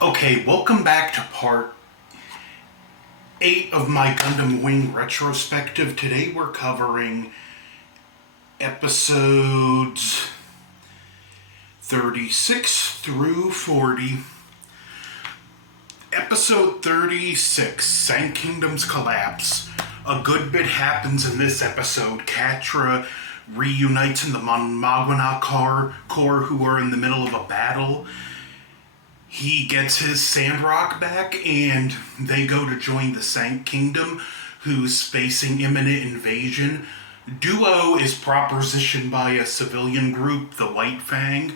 Okay, welcome back to part 8 of my Gundam Wing retrospective. Today we're covering episodes 36 through 40. Episode 36, Sank Kingdom's Collapse. A good bit happens in this episode. Catra reunites in the Magwana Corps who are in the middle of a battle. He gets his Sandrock back, and they go to join the Sank Kingdom, who's facing imminent invasion. Duo is propositioned by a civilian group, the White Fang,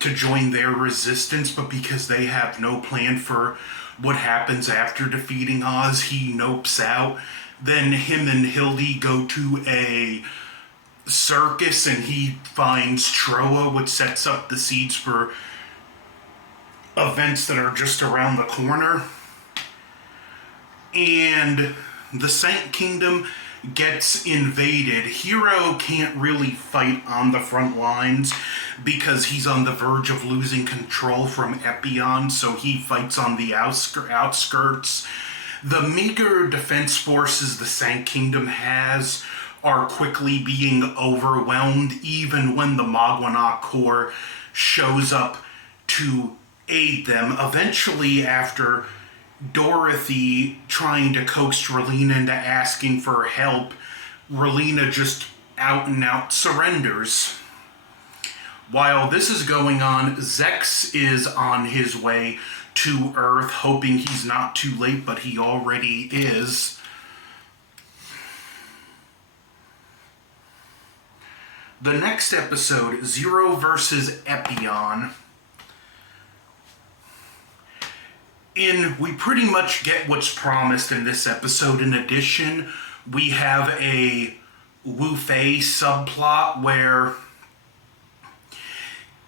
to join their resistance, but because they have no plan for what happens after defeating Oz, he nopes out. Then him and Hildy go to a circus, and he finds Troa, which sets up the seeds for events that are just around the corner. And the Sank Kingdom gets invaded. Hero can't really fight on the front lines because he's on the verge of losing control from Epion, so he fights on the outskirts. The meager defense forces the Sank Kingdom has are quickly being overwhelmed, even when the Magwana Corps shows up to aid them. Eventually, after Dorothy trying to coax Relena into asking for help, Relena just out and out surrenders. While this is going on, Zex is on his way to Earth, hoping he's not too late, but he already is. The next episode, Zero versus Epion. We pretty much get what's promised in this episode. In addition, we have a Wu Fei subplot where,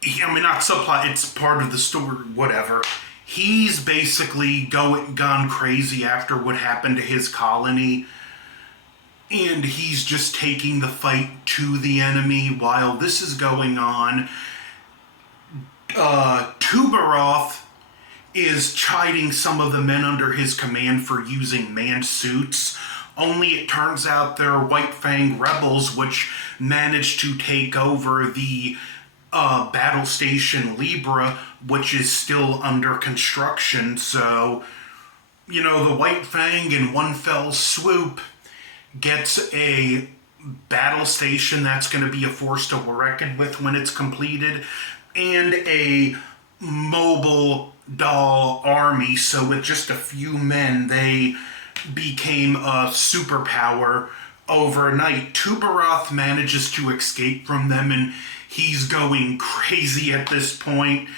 not subplot, it's part of the story, whatever. He's basically gone crazy after what happened to his colony, and he's just taking the fight to the enemy. While this is going on, Tuberoth is chiding some of the men under his command for using man suits. Only it turns out they're White Fang rebels, which managed to take over the battle station Libra, which is still under construction. So, the White Fang in one fell swoop gets a battle station that's going to be a force to reckon with when it's completed, and a mobile doll army. So with just a few men, they became a superpower overnight. Tuberoth manages to escape from them, and he's going crazy at this point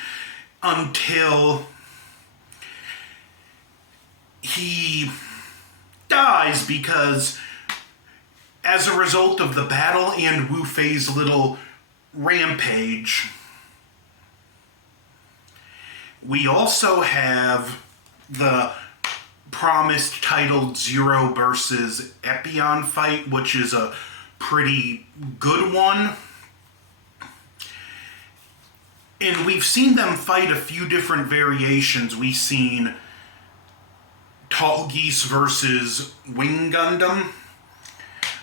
until he dies, because as a result of the battle and Wu Fei's little rampage. We also have the promised titled Zero versus Epion fight, which is a pretty good one. And we've seen them fight a few different variations. We've seen Tall Geese versus Wing Gundam.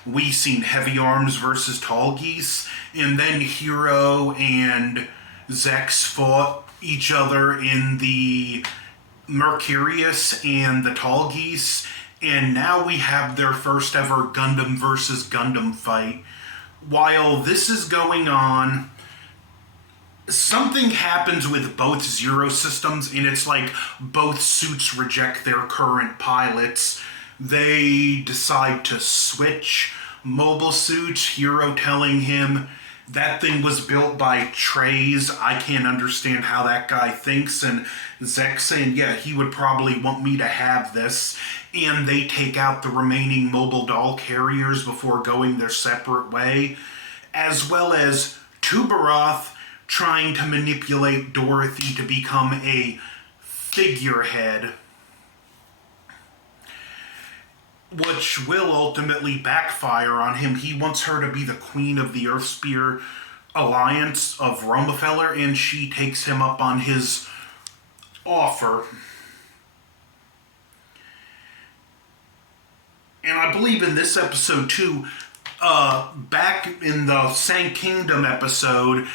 We've seen Heavy Arms versus Tall Geese. And then Hero and Zex fought each other in the Mercurius and the Tall Geese, and now we have their first ever Gundam versus Gundam fight. While this is going on, something happens with both Zero systems, and it's like both suits reject their current pilots. They decide to switch mobile suits, Hero telling him that thing was built by Trays. I can't understand how that guy thinks. And Zex saying, yeah, he would probably want me to have this. And they take out the remaining mobile doll carriers before going their separate way. As well as Tuberoth trying to manipulate Dorothy to become a figurehead, which will ultimately backfire on him. He wants her to be the queen of the Earthspear alliance of Romefeller, and she takes him up on his offer. And I believe in this episode too, back in the Sank Kingdom episode,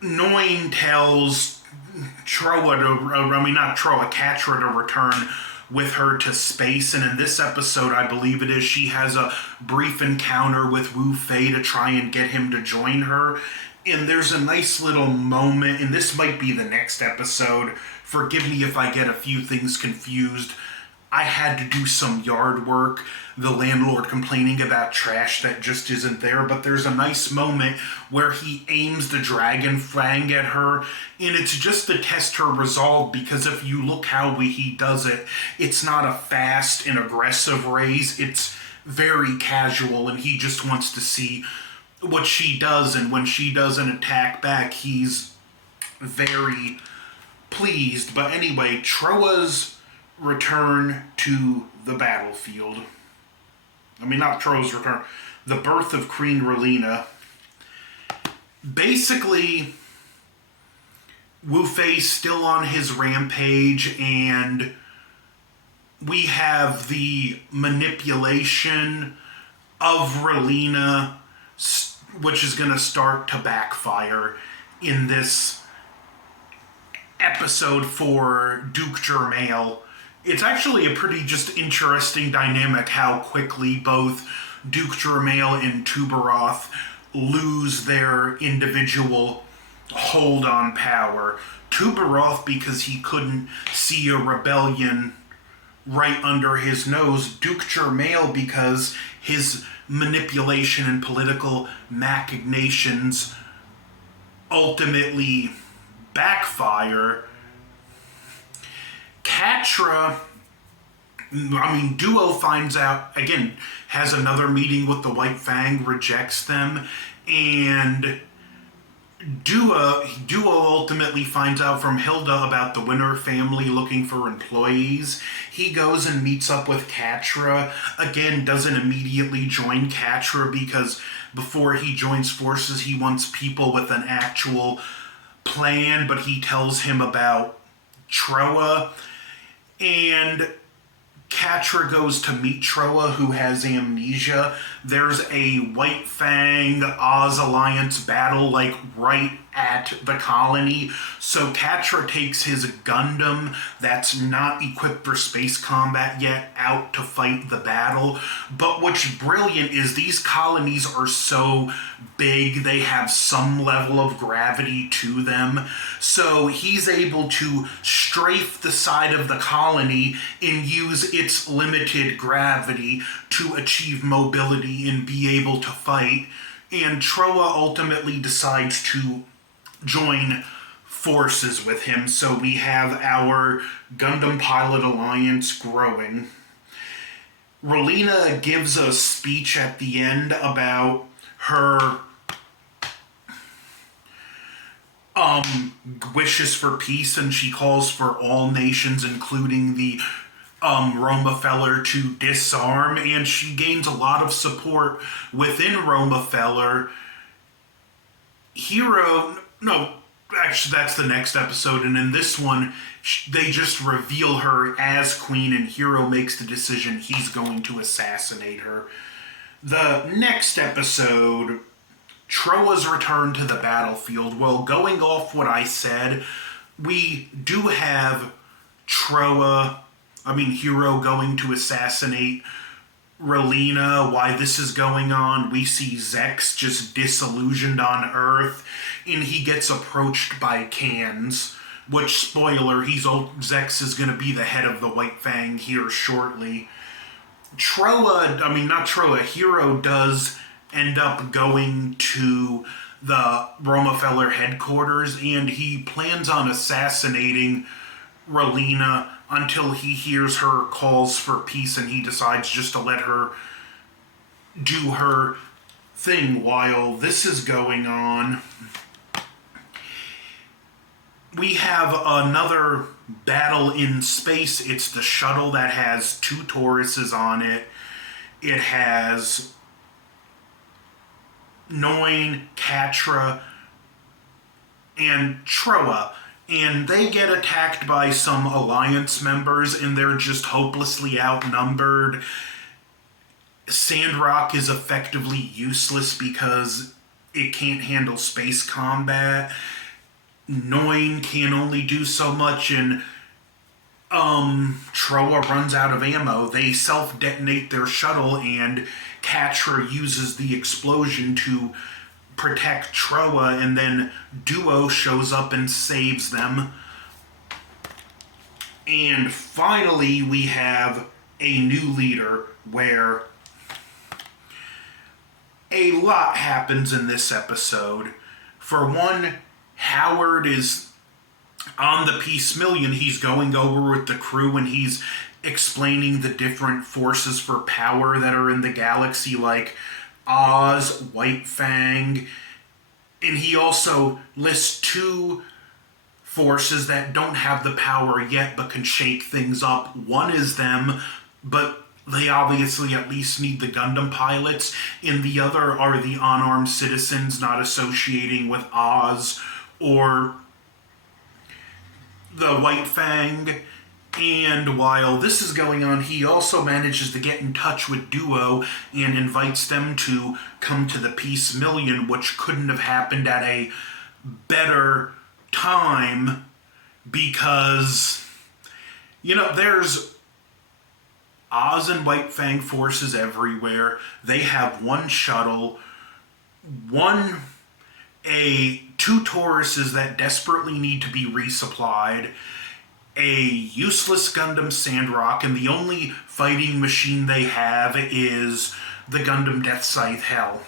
Noin tells Catra to return with her to space. And in this episode, I believe it is, she has a brief encounter with Wu Fei to try and get him to join her. And there's a nice little moment, and this might be the next episode. Forgive me if I get a few things confused. I had to do some yard work, the landlord complaining about trash that just isn't there, but there's a nice moment where he aims the dragon fang at her, and it's just to test her resolve, because if you look how he does it, it's not a fast and aggressive raise, it's very casual, and he just wants to see what she does, and when she doesn't attack back, he's very pleased. But anyway, Troa's return to the battlefield. Not Troa's return. The birth of Queen Relina. Basically, Wu Fei's still on his rampage, and we have the manipulation of Relina, which is going to start to backfire in this episode for Duke Jermail. It's actually a pretty just interesting dynamic how quickly both Duke Jermail and Tuberoth lose their individual hold on power. Tuberoth because he couldn't see a rebellion right under his nose. Duke Jermail because his manipulation and political machinations ultimately backfire. Catra, Duo finds out, again, has another meeting with the White Fang, rejects them, and Duo ultimately finds out from Hilda about the Winter family looking for employees. He goes and meets up with Catra. Again, doesn't immediately join Catra because before he joins forces, he wants people with an actual plan, but he tells him about Troa. And Catra goes to meet Troa, who has amnesia. There's a White Fang Oz Alliance battle, right at the colony. So Catra takes his Gundam that's not equipped for space combat yet out to fight the battle. But what's brilliant is these colonies are so big, they have some level of gravity to them. So he's able to strafe the side of the colony and use its limited gravity to achieve mobility and be able to fight. And Troa ultimately decides to join forces with him. So we have our Gundam Pilot Alliance growing. Relina gives a speech at the end about her wishes for peace, and she calls for all nations, including the Romefeller, to disarm, and she gains a lot of support within Romefeller. Actually, that's the next episode, and in this one, they just reveal her as queen, and Hero makes the decision he's going to assassinate her. The next episode, Troa's return to the battlefield. Well, going off what I said, we do have Hero going to assassinate Relina. Why this is going on, we see Zex just disillusioned on Earth, and he gets approached by Cans, which, spoiler, Zex is going to be the head of the White Fang here shortly. Hero does end up going to the Romefeller headquarters, and he plans on assassinating Relina until he hears her calls for peace, and he decides just to let her do her thing while this is going on. We have another battle in space. It's the shuttle that has two Tauruses on it. It has Noin, Catra, and Troa. and they get attacked by some Alliance members, and they're just hopelessly outnumbered. Sandrock is effectively useless because it can't handle space combat. Noin can only do so much, and Troa runs out of ammo. They self-detonate their shuttle, and Catra uses the explosion to protect Troa, and then Duo shows up and saves them. And finally, we have a new leader where a lot happens in this episode. For one, Howard is on the Peace Million. He's going over with the crew and he's explaining the different forces for power that are in the galaxy, like Oz, White Fang, and he also lists two forces that don't have the power yet but can shake things up. One is them, but they obviously at least need the Gundam pilots, and the other are the unarmed citizens not associating with Oz or the White Fang. And while this is going on, he also manages to get in touch with Duo and invites them to come to the Peace Million, which couldn't have happened at a better time because, there's Oz and White Fang forces everywhere. They have one shuttle, two Tauruses that desperately need to be resupplied, a useless Gundam Sandrock, and the only fighting machine they have is the Gundam Death Scythe Hell.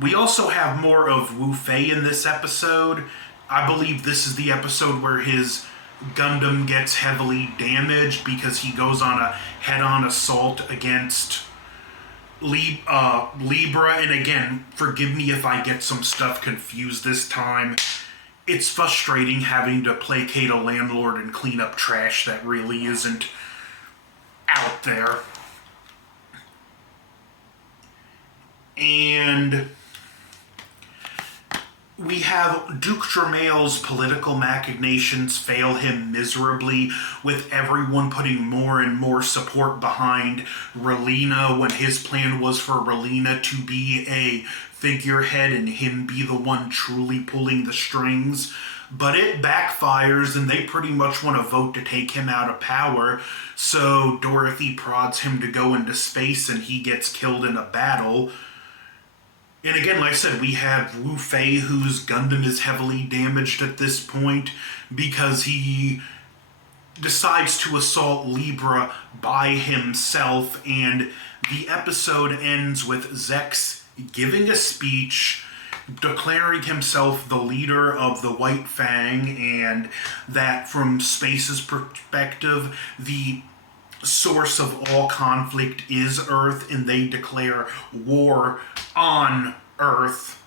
We also have more of Wu Fei in this episode. I believe this is the episode where his Gundam gets heavily damaged because he goes on a head-on assault against Libra. And again, forgive me if I get some stuff confused this time. It's frustrating having to placate a landlord and clean up trash that really isn't out there. And we have Duke Dramail's political machinations fail him miserably, with everyone putting more and more support behind Relena when his plan was for Relena to be a figurehead and him be the one truly pulling the strings. But it backfires and they pretty much want to vote to take him out of power, so Dorothy prods him to go into space and he gets killed in a battle. And again, like I said, we have Wu Fei, whose Gundam is heavily damaged at this point because he decides to assault Libra by himself, and the episode ends with Zex giving a speech declaring himself the leader of the White Fang, and that from Space's perspective, the source of all conflict is Earth, and they declare war on Earth.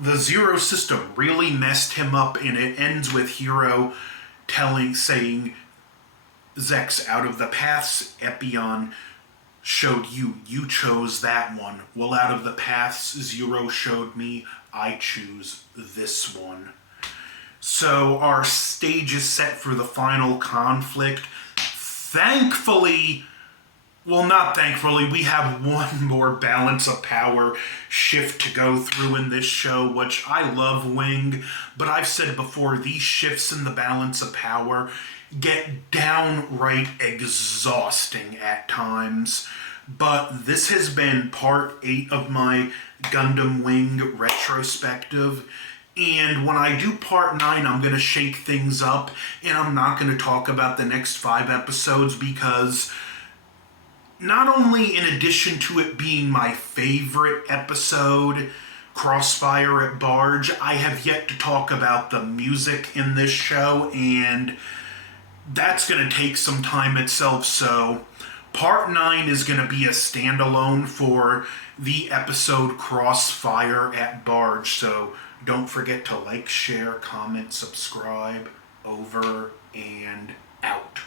The Zero system really messed him up, and it ends with Hero saying, Zex, out of the paths Epion showed you, you chose that one. Well, out of the paths Zero showed me, I choose this one. So our stage is set for the final conflict. Thankfully, well, not thankfully, we have one more balance of power shift to go through in this show, which I love Wing, but I've said before, these shifts in the balance of power get downright exhausting at times. But this has been part 8 of my Gundam Wing retrospective. And when I do part 9, I'm going to shake things up, and I'm not going to talk about the next 5 episodes because not only in addition to it being my favorite episode, Crossfire at Barge, I have yet to talk about the music in this show, and that's going to take some time itself. So part 9 is going to be a standalone for the episode Crossfire at Barge. So don't forget to like, share, comment, subscribe. Over and out.